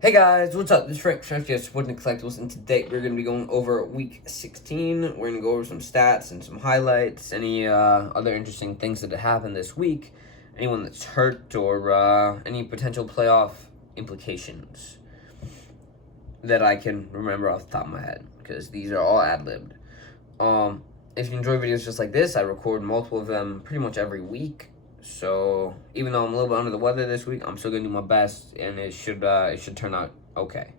Hey guys, what's up? This is Frank from Sputnik Collectibles, and today we're going to be going over Week 16. We're going to go over some stats and some highlights, any other interesting things that have happened this week, anyone that's hurt, or any potential playoff implications that I can remember off the top of my head, because these are all ad-libbed. If you enjoy videos just like this, I record multiple of them pretty much every week. So even though I'm a little bit under the weather this week, I'm still gonna do my best, and it should turn out okay.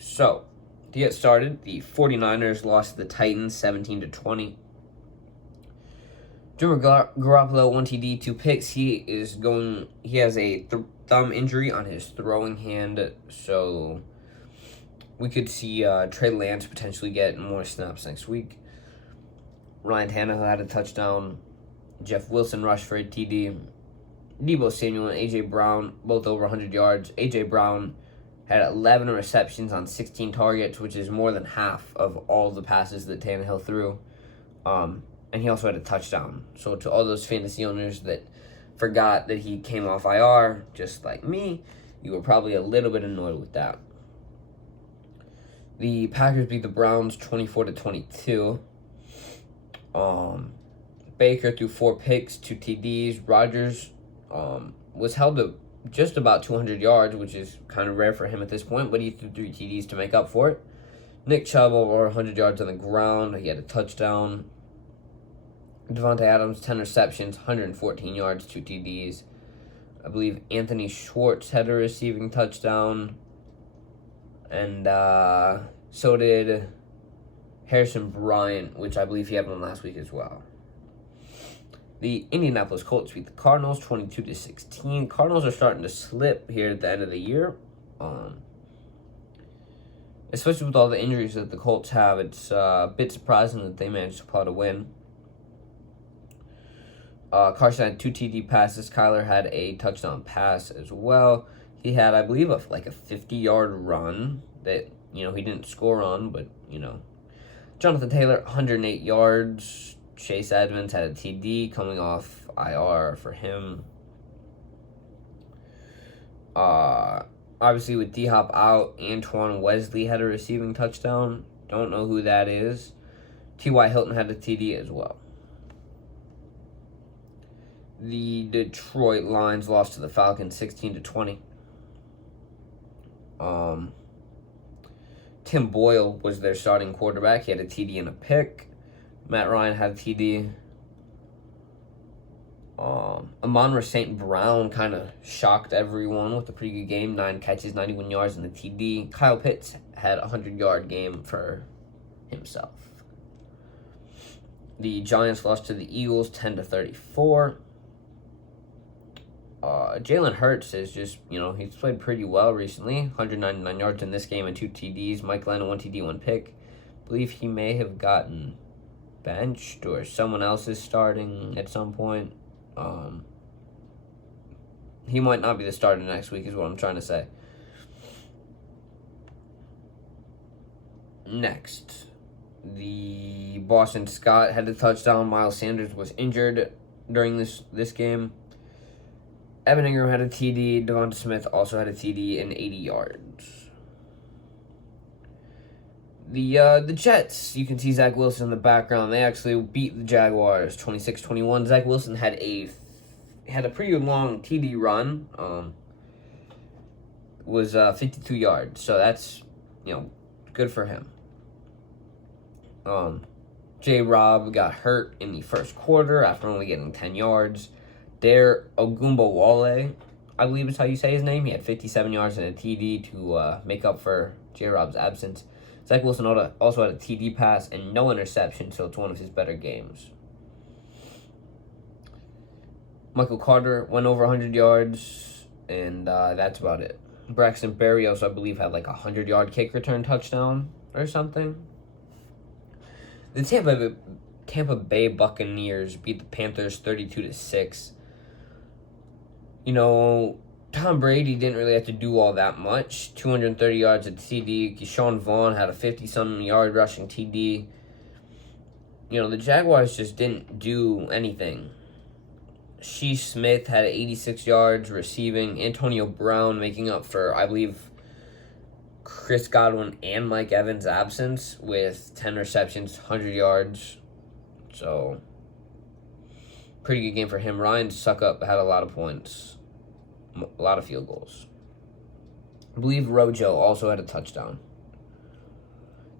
So to get started, the 49ers lost to the Titans 17-20. Jimmy Garoppolo, 1 TD, 2 picks. He has a thumb injury on his throwing hand, so we could see Trey Lance potentially get more snaps next week. Ryan Tannehill had a touchdown. Jeff Wilson rushed for a TD. Deebo Samuel and A.J. Brown, both over 100 yards. A.J. Brown had 11 receptions on 16 targets, which is more than half of all the passes that Tannehill threw. And he also had a touchdown. So to all those fantasy owners that forgot that he came off IR, just like me, you were probably a little bit annoyed with that. The Packers beat the Browns 24-22. Baker threw 4 picks, 2 TDs. Rodgers was held to just about 200 yards, which is kind of rare for him at this point, but he threw 3 TDs to make up for it. Nick Chubb over 100 yards on the ground. He had a touchdown. Devontae Adams, 10 receptions, 114 yards, 2 TDs. I believe Anthony Schwartz had a receiving touchdown. And so did Harrison Bryant, which I believe he had one last week as well. The Indianapolis Colts beat the Cardinals 22-16. Cardinals are starting to slip here at the end of the year. Especially with all the injuries that the Colts have, it's a bit surprising that they managed to pull out a win. Carson had 2 TD passes. Kyler had a touchdown pass as well. He had, I believe, a 50-yard run that, he didn't score on, but, Jonathan Taylor, 108 yards. Chase Edmonds had a TD coming off IR for him. Obviously, with D-Hop out, Antoine Wesley had a receiving touchdown. Don't know who that is. T.Y. Hilton had a TD as well. The Detroit Lions lost to the Falcons 16-20. Tim Boyle was their starting quarterback. He had a TD and a pick. Matt Ryan had a TD. Amon-Ra St. Brown kind of shocked everyone with a pretty good game. 9 catches, 91 yards, and the TD. Kyle Pitts had a 100-yard game for himself. The Giants lost to the Eagles 10-34. Jalen Hurts is just, he's played pretty well recently. 199 yards in this game and 2 TDs. Mike Glennon, 1 TD, 1 pick. I believe he may have gotten benched or someone else is starting at some point. He might not be the starter next week is what I'm trying to say. Next, the Boston Scott had a touchdown. Miles Sanders was injured during this game. Evan Ingram had a TD. Devonta Smith also had a TD and 80 yards. The Jets, you can see Zach Wilson in the background. They actually beat the Jaguars 26-21. Zach Wilson had a pretty long TD run. Was 52 yards, so that's good for him. J-Rob got hurt in the first quarter after only getting 10 yards. Dare Ogunbowale, I believe is how you say his name. He had 57 yards and a TD to make up for J-Rob's absence. Zach Wilson also had a TD pass and no interception, so it's one of his better games. Michael Carter went over 100 yards, and that's about it. Braxton Berrios, I believe, had like a 100-yard kick return touchdown or something. The Tampa Bay Buccaneers beat the Panthers 32-6. Tom Brady didn't really have to do all that much. 230 yards at TD. Keyshawn Vaughn had a 50-something yard rushing TD. The Jaguars just didn't do anything. Shee Smith had 86 yards receiving. Antonio Brown making up for, I believe, Chris Godwin and Mike Evans' absence with 10 receptions, 100 yards. So, pretty good game for him. Ryan Suckup had a lot of points, a lot of field goals. I believe Rojo also had a touchdown.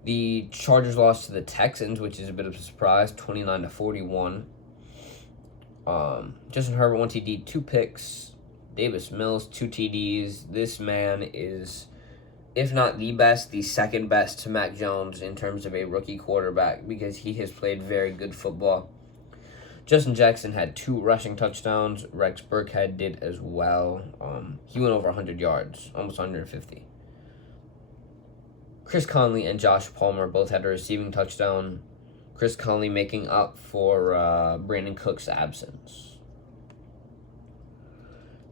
The Chargers lost to the Texans, which is a bit of a surprise, 29-41. Justin Herbert, 1 TD, 2 picks. Davis Mills, 2 TDs. This man is, if not the best, the second best to Mac Jones in terms of a rookie quarterback because he has played very good football. Justin Jackson had 2 rushing touchdowns. Rex Burkhead did as well. He went over 100 yards, almost 150. Chris Conley and Josh Palmer both had a receiving touchdown. Chris Conley making up for Brandon Cook's absence.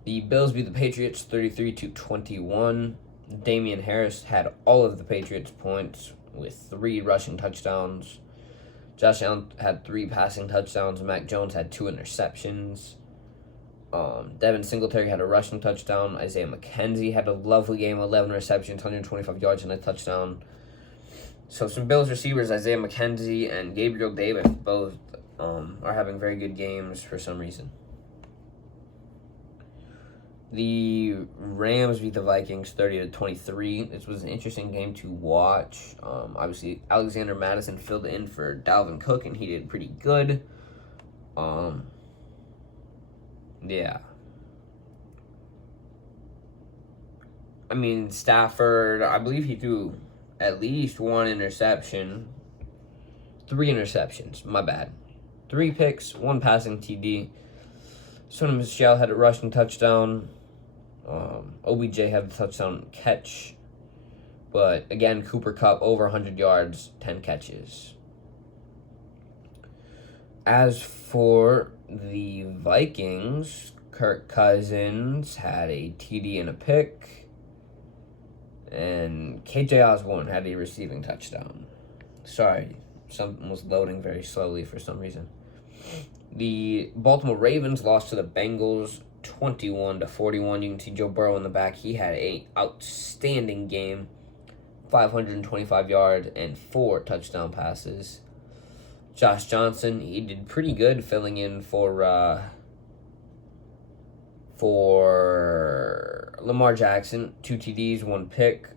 The Bills beat the Patriots 33-21. Damian Harris had all of the Patriots' points with 3 rushing touchdowns. Josh Allen had 3 passing touchdowns. Mac Jones had 2 interceptions. Devin Singletary had a rushing touchdown. Isaiah McKenzie had a lovely game, 11 receptions, 125 yards, and a touchdown. So some Bills receivers, Isaiah McKenzie and Gabriel Davis, both are having very good games for some reason. The Rams beat the Vikings 30-23. This was an interesting game to watch. Obviously, Alexander Mattison filled in for Dalvin Cook, and he did pretty good. Yeah. I mean, Stafford, I believe he threw at least 1 interception. 3 interceptions, my bad. 3 picks, 1 passing TD. Sonny Michel had a rushing touchdown. OBJ had a touchdown catch. But again, Cooper Kupp over 100 yards, 10 catches. As for the Vikings, Kirk Cousins had a TD and a pick. And KJ Osborne had a receiving touchdown. Sorry, something was loading very slowly for some reason. The Baltimore Ravens lost to the Bengals 21-41. You can see Joe Burrow in the back. He had an outstanding game. 525 yards and 4 touchdown passes. Josh Johnson, he did pretty good filling in for Lamar Jackson. 2 TDs, 1 pick.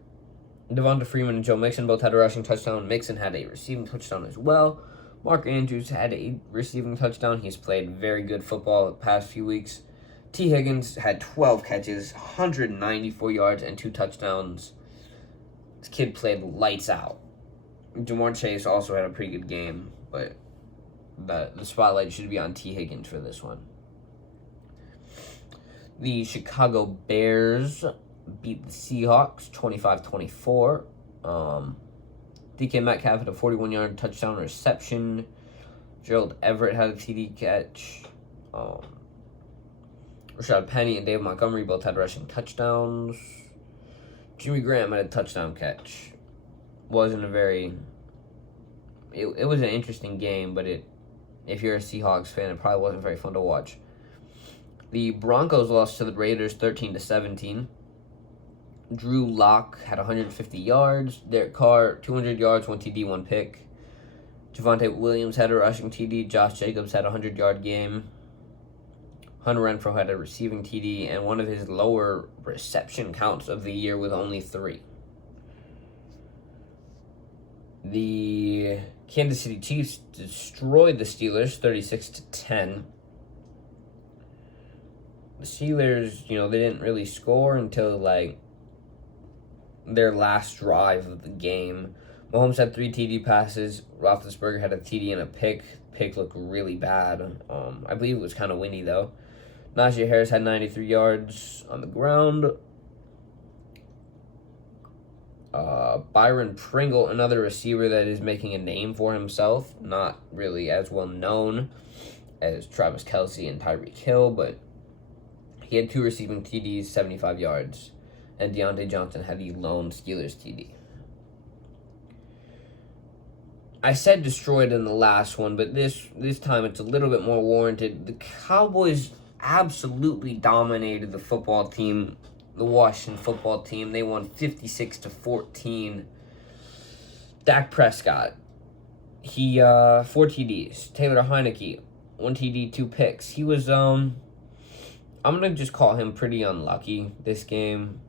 Devonta Freeman and Joe Mixon both had a rushing touchdown. Mixon had a receiving touchdown as well. Mark Andrews had a receiving touchdown. He's played very good football the past few weeks. T. Higgins had 12 catches, 194 yards, and 2 touchdowns. This kid played lights out. Jamar Chase also had a pretty good game, but the spotlight should be on T. Higgins for this one. The Chicago Bears beat the Seahawks 25-24. DK Metcalf had a 41-yard touchdown reception. Gerald Everett had a TD catch. Rashad Penny and Dave Montgomery both had rushing touchdowns. Jimmy Graham had a touchdown catch. Wasn't a very... It was an interesting game, but if you're a Seahawks fan, it probably wasn't very fun to watch. The Broncos lost to the Raiders 13-17. Drew Lock had 150 yards. Derek Carr, 200 yards, 1 TD, 1 pick. Javonte Williams had a rushing TD. Josh Jacobs had a 100-yard game. Hunter Renfrow had a receiving TD and one of his lower reception counts of the year with only 3. The Kansas City Chiefs destroyed the Steelers 36-10. The Steelers, they didn't really score until their last drive of the game. Mahomes had 3 TD passes. Roethlisberger had a TD and a pick. Pick looked really bad. I believe it was kind of windy though. Najee Harris had 93 yards on the ground. Byron Pringle, another receiver that is making a name for himself. Not really as well known as Travis Kelce and Tyreek Hill, but he had 2 receiving TDs, 75 yards. And Deontay Johnson had the lone Steelers TD. I said destroyed in the last one, but this time it's a little bit more warranted. The Cowboys absolutely dominated the football team, the Washington football team. They won 56-14. Dak Prescott, he 4 TDs. Taylor Heineke, 1 TD, 2 picks. He was I'm gonna just call him pretty unlucky this game.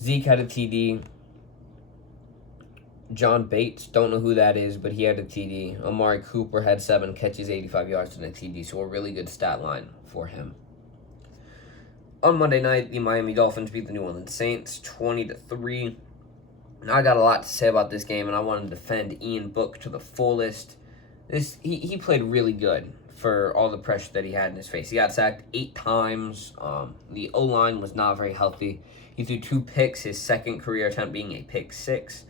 Zeke had a TD. John Bates, don't know who that is, but he had a TD. Amari Cooper had 7 catches, 85 yards, and a TD, so a really good stat line for him. On Monday night, the Miami Dolphins beat the New Orleans Saints 20-3. Now, I got a lot to say about this game, and I want to defend Ian Book to the fullest. He played really good for all the pressure that he had in his face. He got sacked 8 times. The O-line was not very healthy. He threw 2 picks, his second career attempt being a pick 6.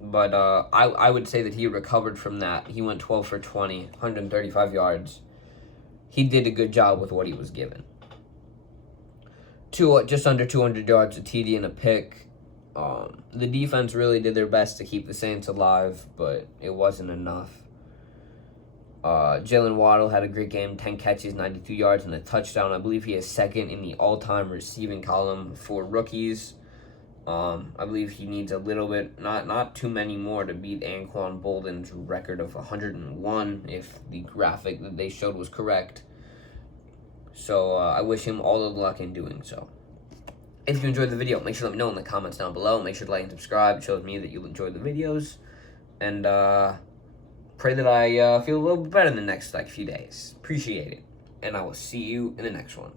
But I would say that he recovered from that. He went 12 for 20, 135 yards. He did a good job with what he was given. Just under 200 yards, a TD and a pick. The defense really did their best to keep the Saints alive, but it wasn't enough. Jalen Waddle had a great game, 10 catches, 92 yards, and a touchdown. I believe he is second in the all-time receiving column for rookies. I believe he needs a little bit, not too many more to beat Anquan Bolden's record of 101, if the graphic that they showed was correct. So I wish him all the luck in doing so. If you enjoyed the video, make sure to let me know in the comments down below. Make sure to like and subscribe. It shows me that you enjoyed the videos. And pray that I feel a little bit better in the next few days. Appreciate it. And I will see you in the next one.